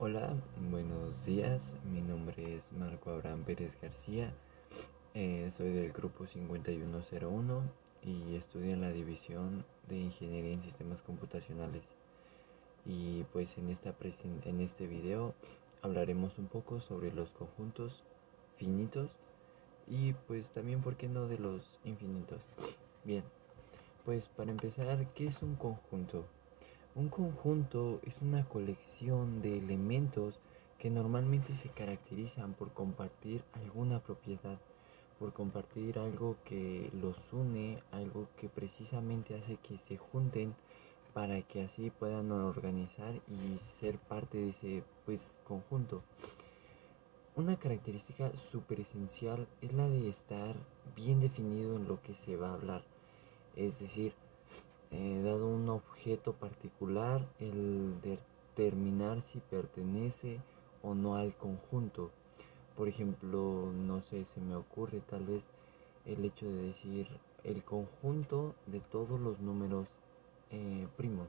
Hola, buenos días. Mi nombre es Marco Abraham Pérez García. Soy del grupo 5101 y estudio en la división de Ingeniería en Sistemas Computacionales. Y pues en este video hablaremos un poco sobre los conjuntos finitos y pues también, ¿por qué no, de los infinitos? Bien, pues para empezar, ¿qué es un conjunto? Un conjunto es una colección de elementos que normalmente se caracterizan por compartir alguna propiedad, por compartir algo que los une, algo que precisamente hace que se junten para que así puedan organizar y ser parte de ese conjunto. Una característica súper esencial es la de estar bien definido en lo que se va a hablar, es decir, dado un objeto particular, el determinar si pertenece o no al conjunto. Por ejemplo, no sé, se me ocurre tal vez el hecho de decir el conjunto de todos los números primos.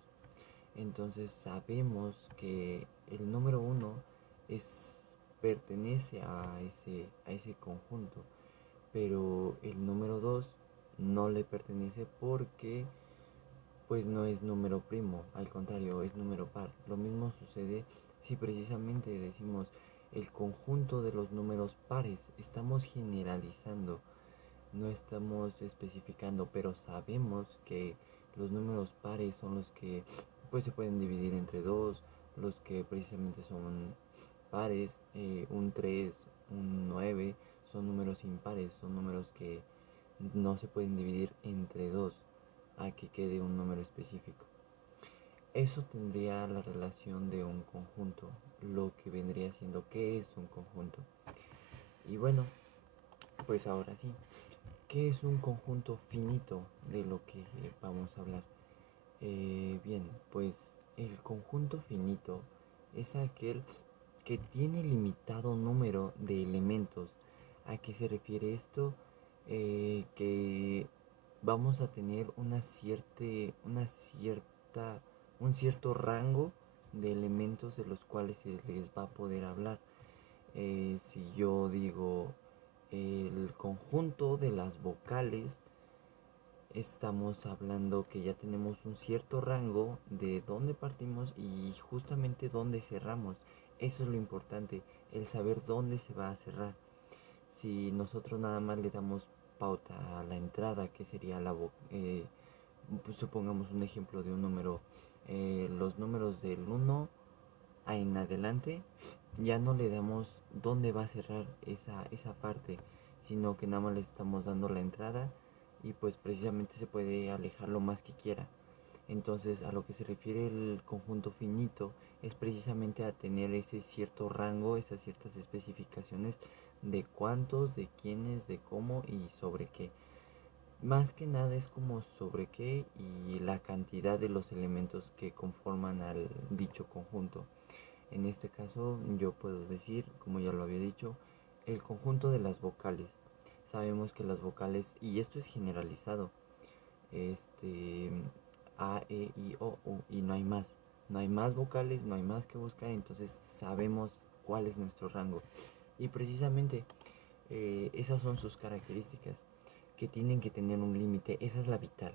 Entonces sabemos que el número uno es, pertenece a ese conjunto, pero el número 2 no le pertenece porque pues no es número primo, al contrario, es número par. Lo mismo sucede si precisamente decimos el conjunto de los números pares. Estamos generalizando, no estamos especificando, pero sabemos que los números pares son los que pues se pueden dividir entre dos, los que precisamente son pares, un 3, un 9, son números impares, son números que no se pueden dividir entre dos a que quede un número específico. Eso tendría la relación de un conjunto, lo que vendría siendo qué es un conjunto. Y bueno, pues ahora sí, ¿qué es un conjunto finito de lo que vamos a hablar? Bien, pues el conjunto finito es aquel que tiene limitado número de elementos. ¿A qué se refiere esto? Que vamos a tener un cierto rango de elementos de los cuales se les va a poder hablar. Si yo digo el conjunto de las vocales, estamos hablando que ya tenemos un cierto rango de dónde partimos y justamente dónde cerramos. Eso es lo importante, el saber dónde se va a cerrar. Si nosotros nada más le damos pauta a la entrada, que sería pues supongamos un ejemplo de un número, los números del 1 en adelante, ya no le damos dónde va a cerrar esa parte, sino que nada más le estamos dando la entrada y pues precisamente se puede alejar lo más que quiera. Entonces, a lo que se refiere el conjunto finito es precisamente a tener ese cierto rango, esas ciertas especificaciones de cuántos, de quiénes, de cómo y sobre qué. Más que nada es como sobre qué y la cantidad de los elementos que conforman al dicho conjunto. En este caso yo puedo decir, como ya lo había dicho, el conjunto de las vocales. Sabemos que las vocales, y esto es generalizado, este, A, E, I, O, U, y no hay más. No hay más vocales, no hay más que buscar, entonces sabemos cuál es nuestro rango. Y precisamente esas son sus características, que tienen que tener un límite, esa es la vital.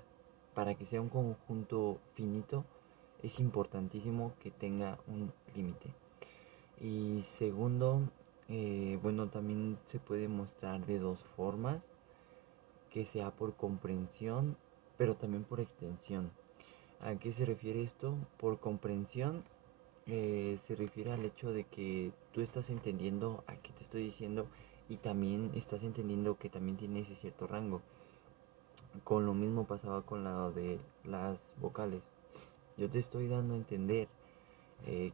Para que sea un conjunto finito, es importantísimo que tenga un límite. Y segundo, bueno, también se puede mostrar de dos formas, que sea por comprensión, pero también por extensión. ¿A qué se refiere esto? Por comprensión se refiere al hecho de que tú estás entendiendo a qué te estoy diciendo y también estás entendiendo que también tiene ese cierto rango. Con lo mismo pasaba con la de las vocales. Yo te estoy dando a entender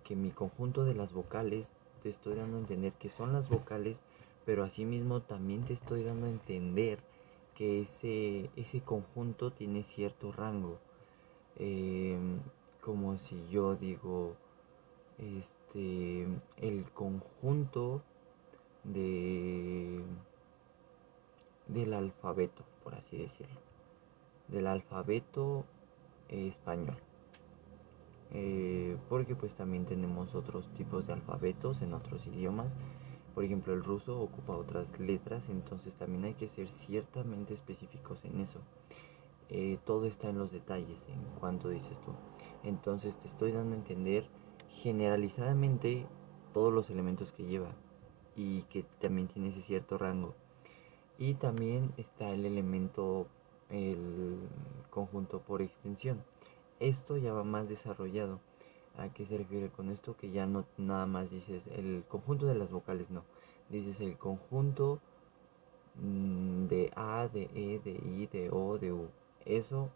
que mi conjunto de las vocales, te estoy dando a entender que son las vocales, pero asimismo también te estoy dando a entender que ese conjunto tiene cierto rango. Eh, Como si yo digo, el conjunto de, del alfabeto, por así decirlo, del alfabeto español. porque pues también tenemos otros tipos de alfabetos en otros idiomas. Por ejemplo, el ruso ocupa otras letras, entonces también hay que ser ciertamente específicos en eso. Todo está en los detalles, en cuanto dices tú. Entonces te estoy dando a entender generalizadamente todos los elementos que lleva y que también tiene ese cierto rango. Y también está el elemento, el conjunto por extensión. Esto ya va más desarrollado. ¿A qué se refiere con esto? Que ya no nada más dices el conjunto de las vocales, no. Dices el conjunto de A, de E, de I, de O, de U. Eso,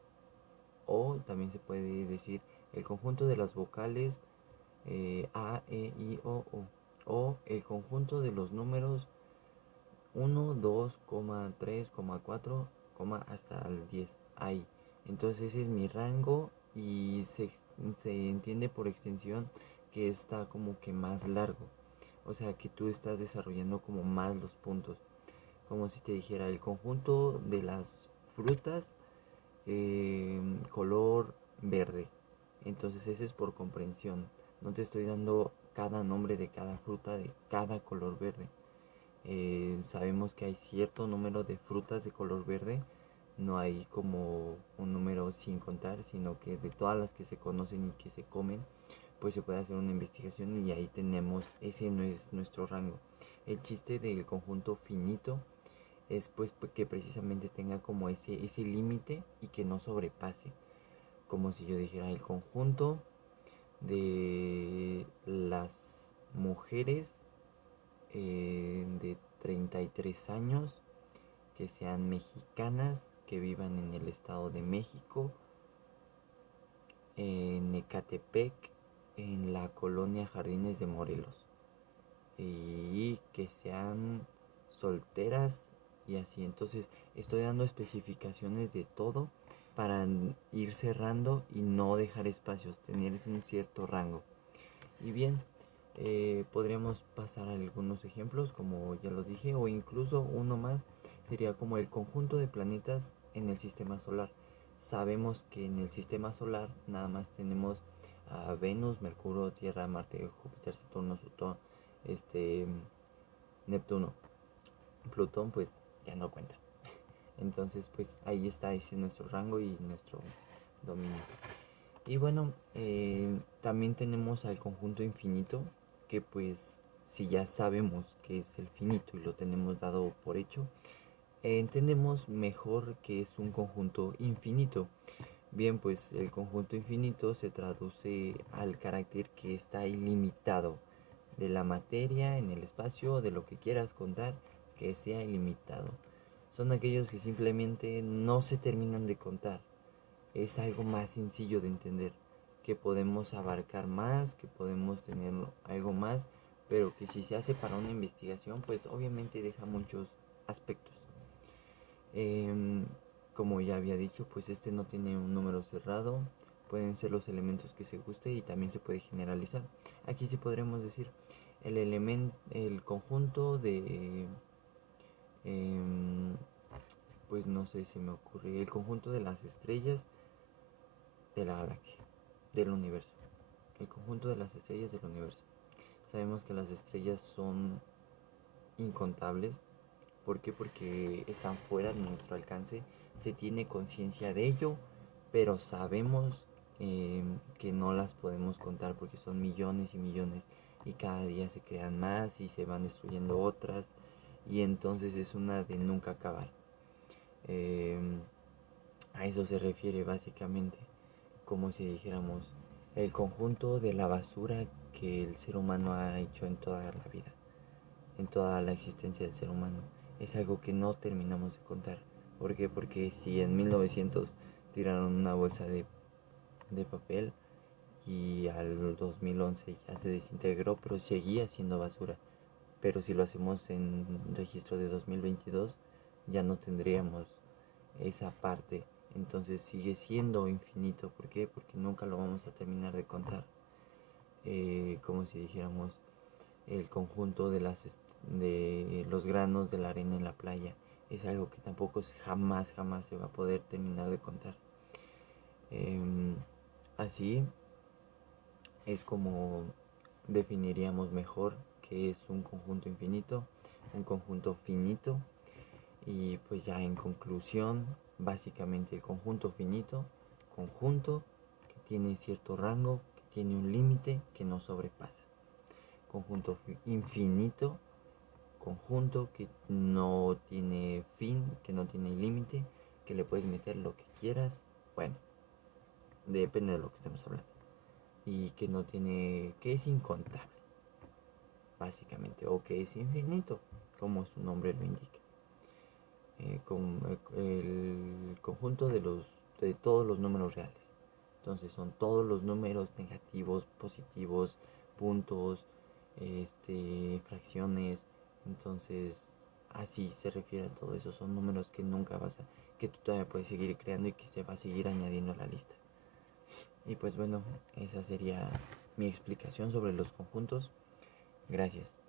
o también se puede decir el conjunto de las vocales A, E, I, O, U. O el conjunto de los números 1, 2, 3, 4, hasta el 10. Ahí. Entonces ese es mi rango y se entiende por extensión que está como que más largo. O sea que tú estás desarrollando como más los puntos. Como si te dijera el conjunto de las frutas color verde. Entonces ese es por comprensión. No te estoy dando cada nombre de cada fruta de cada color verde. Sabemos que hay cierto número de frutas de color verde. No hay como un número sin contar, sino que de todas las que se conocen y que se comen, pues se puede hacer una investigación y ahí tenemos, ese no es nuestro rango. El chiste del conjunto finito es pues que precisamente tenga como ese límite y que no sobrepase. Como si yo dijera el conjunto de las mujeres de 33 años que sean mexicanas, que vivan en el Estado de México, en Ecatepec, en la colonia Jardines de Morelos, y que sean solteras y así. Entonces estoy dando especificaciones de todo para ir cerrando y no dejar espacios, tener un cierto rango. Y bien, podríamos pasar a algunos ejemplos, como ya los dije, o incluso uno más sería como el conjunto de planetas en el sistema solar. Sabemos que en el sistema solar nada más tenemos a Venus, Mercurio, Tierra, Marte, Júpiter, Saturno, este, Neptuno. Plutón pues ya no cuenta. Entonces pues ahí está ese nuestro rango y nuestro dominio. Y bueno, también tenemos al conjunto infinito, que pues si ya sabemos que es el finito y lo tenemos dado por hecho, entendemos mejor que es un conjunto infinito. Bien, pues el conjunto infinito se traduce al carácter que está ilimitado de la materia en el espacio, de lo que quieras contar, que sea ilimitado. Son aquellos que simplemente no se terminan de contar. Es algo más sencillo de entender, que podemos abarcar más, que podemos tener algo más, pero que si se hace para una investigación, pues obviamente deja muchos aspectos. Como ya había dicho, pues este no tiene un número cerrado, pueden ser los elementos que se guste y también se puede generalizar. Aquí sí podremos decir el conjunto de, pues no sé, si me ocurre, el conjunto de las estrellas de la galaxia, del universo. El conjunto de las estrellas del universo. Sabemos que las estrellas son incontables. ¿Por qué? Porque están fuera de nuestro alcance. Se tiene conciencia de ello, pero sabemos que no las podemos contar porque son millones y millones y cada día se crean más y se van destruyendo otras y entonces es una de nunca acabar. Eh, a eso se refiere básicamente, como si dijéramos el conjunto de la basura que el ser humano ha hecho en toda la vida, en toda la existencia del ser humano. Es algo que no terminamos de contar. ¿Por qué? Porque si en 1900 tiraron una bolsa de papel y al 2011 ya se desintegró, pero seguía siendo basura. Pero si lo hacemos en registro de 2022, ya no tendríamos esa parte. Entonces sigue siendo infinito. ¿Por qué? Porque nunca lo vamos a terminar de contar. Como si dijéramos el conjunto de los granos de la arena en la playa. Es algo que tampoco jamás se va a poder terminar de contar. Así, es como definiríamos mejor qué es un conjunto infinito, un conjunto finito. Y pues ya en conclusión, básicamente el conjunto finito, conjunto que tiene cierto rango, que tiene un límite que no sobrepasa. Conjunto infinito, conjunto que no tiene fin, que no tiene límite, que le puedes meter lo que quieras. Bueno, depende de lo que estemos hablando. Y que no tiene, que es incontable, básicamente, o que es infinito, como su nombre lo indica. Con el conjunto de todos los números reales. Entonces son todos los números negativos, positivos, puntos, fracciones. Entonces así se refiere a todo eso. Son números que nunca que tú todavía puedes seguir creando y que se va a seguir añadiendo a la lista. Y pues bueno, esa sería mi explicación sobre los conjuntos. Gracias.